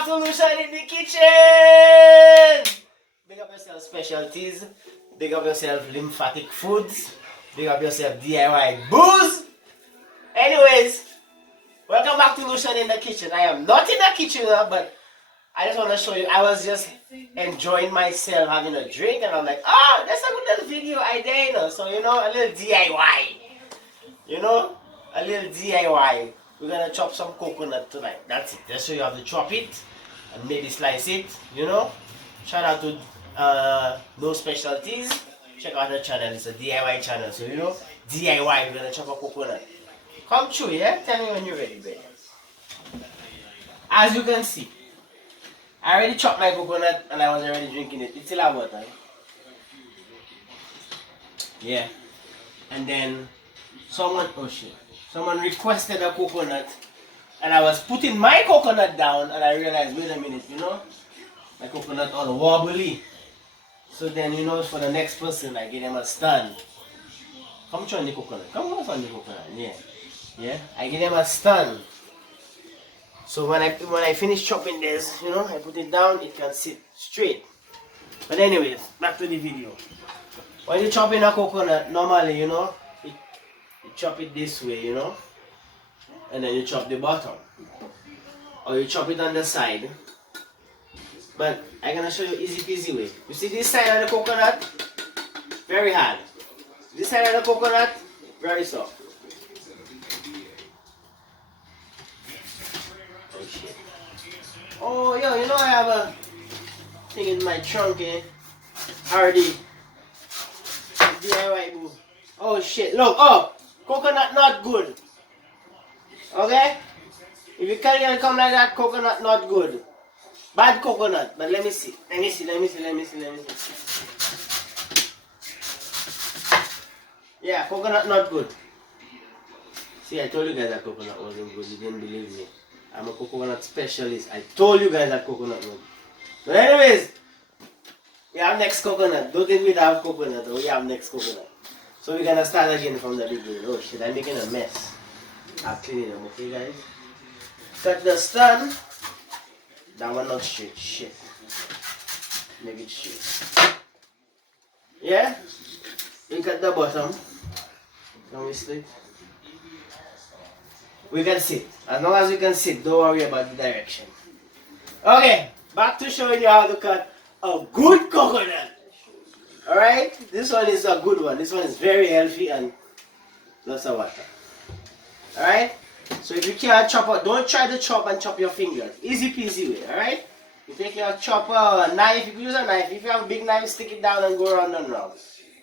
back to Lucian in the kitchen! Big up yourself specialties. Big up yourself lymphatic foods. Big up yourself DIY booze. Anyways, welcome back to Lucian in the kitchen. I am not in the kitchen, but I just want to show you. I was just enjoying myself having a drink, and I'm like, oh, that's a good little video idea, you know. So, you know, a little DIY. You know, a little DIY. We're gonna chop some coconut tonight. That's it. Just so you have to chop it and maybe slice it. You know. Shout out to No Specialties. Check out the channel. It's a DIY channel. So you know, DIY. We're gonna chop a coconut. Come true, yeah. Tell me when you're ready, baby. As you can see, I already chopped my coconut and I was already drinking it. It's still have water. Yeah. And then someone requested a coconut and I was putting my coconut down and I realized, wait a minute, you know, my coconut all wobbly. So then, you know, for the next person, I give them a stand. Come try the coconut. Come on the coconut. Yeah. Yeah. I give them a stand. So when I finish chopping this, you know, I put it down, it can sit straight. But anyways, back to the video. When you're chopping a coconut, normally, you know, you chop it this way, you know, and then you chop the bottom, or you chop it on the side. But I'm gonna show you easy peasy way. You see this side of the coconut, very hard. This side of the coconut, very soft. Oh shit. Oh yo, you know I have a thing in my trunk, eh? Hardy. DIY boo. Oh shit, look, oh! Coconut not good. Okay? If you carry on come like that, coconut not good. Bad coconut. But let me see. Let me see. Yeah, coconut not good. See, I told you guys that coconut wasn't good. You didn't believe me. I'm a coconut specialist. I told you guys that coconut was good. But anyways, we have next coconut. Don't think we don't have coconut. We have next coconut. So we're gonna start again from the beginning. Oh shit, I'm making a mess. I'll clean it up, okay guys? Cut the stand. That one not straight. Shit. Make it straight. Yeah? We cut the bottom. Can we sleep? We can sit. As long as we can sit, don't worry about the direction. Okay, back to showing you how to cut a good coconut. Alright, this one is a good one. This one is very healthy and lots of water. Alright, so if you can't chop out, don't try to chop and chop your fingers. Easy peasy way, alright? You take your chopper or a knife, you can use a knife. If you have a big knife, stick it down and go around and round.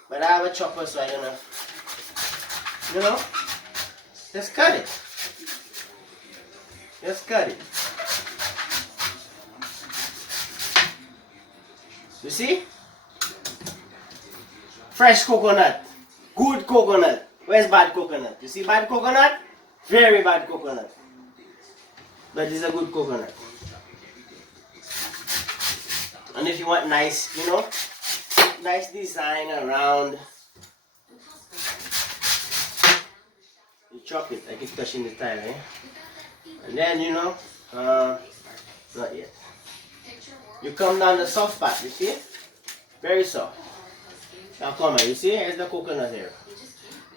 But I have a chopper, so I'm gonna, you know, just cut it. Just cut it. You see? Fresh coconut, good coconut. Where's bad coconut? You see bad coconut? Very bad coconut. But this is a good coconut. And if you want nice, you know, nice design around, you chop it. I keep touching the tile, eh? And then, you know, not yet. You come down the soft part, you see? Very soft. Now come on, you see? Here's the coconut here.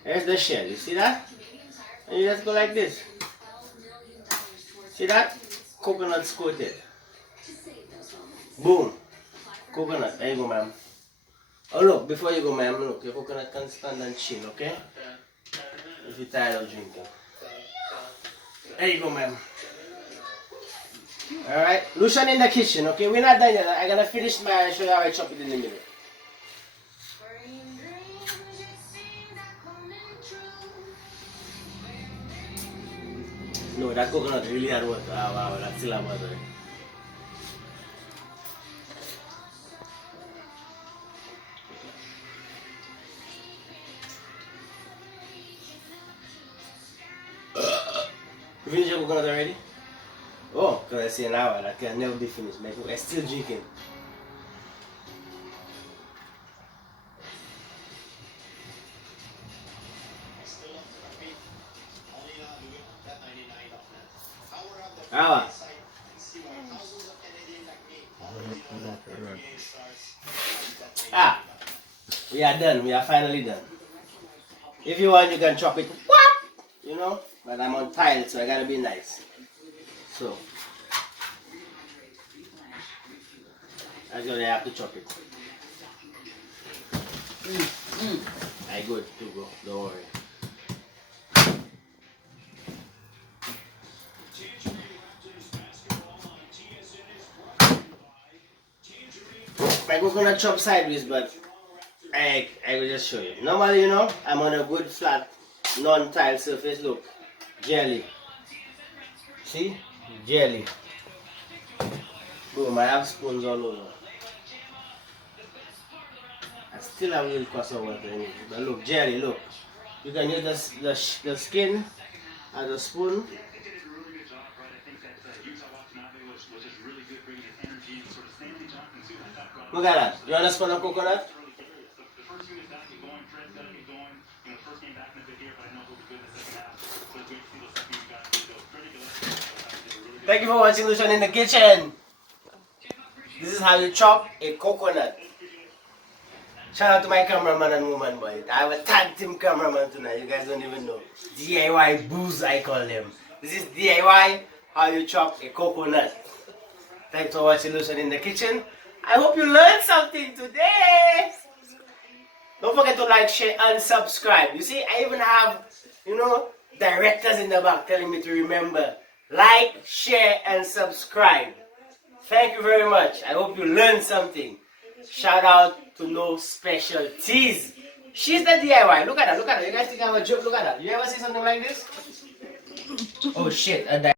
Here's the shell, you see that? And you just go like this. See that? Coconut coated. Boom. Coconut. There you go, ma'am. Oh look, before you go, ma'am, look, your coconut can stand and chill, okay? If you're tired of drinking. There you go, ma'am. Alright, Lucian in the kitchen, okay? We're not done yet. I'm gonna finish my show you how I chop it in a minute. No, that coconut really had water. Ah, wow, that's still have water. You finished your coconut already? Oh, because I say an hour, that can never be finished. I'm still drinking. Hour. We are done. We are finally done. If you want, you can chop it. What? You know? But I'm on tile, so I gotta be nice. So, actually, I have to chop it. I good to go. Don't worry. My coconut chop sideways, but I will just show you. Normally, you know, I'm on a good flat, non-tile surface. Look, jelly. See, jelly. Boom! I have spoons all over. I still have a little cost of water in it. But look, jelly. Look, you can use the skin as a spoon. Look at that. You want a spoon of coconut? Thank you for watching Lucian in the kitchen. This is how you chop a coconut. Shout out to my cameraman and woman boy. I have a tag team cameraman tonight. You guys don't even know. DIY booze, I call them. This is DIY how you chop a coconut. Thanks for watching Lucian in the kitchen. I hope you learned something today. Don't forget to like, share, and subscribe. You see, I even have, you know, directors in the back telling me to remember. Like, share, and subscribe. Thank you very much. I hope you learned something. Shout out to No Specialties. She's the DIY. Look at her, look at her. You guys think I'm a joke? Look at her. You ever see something like this? Oh shit,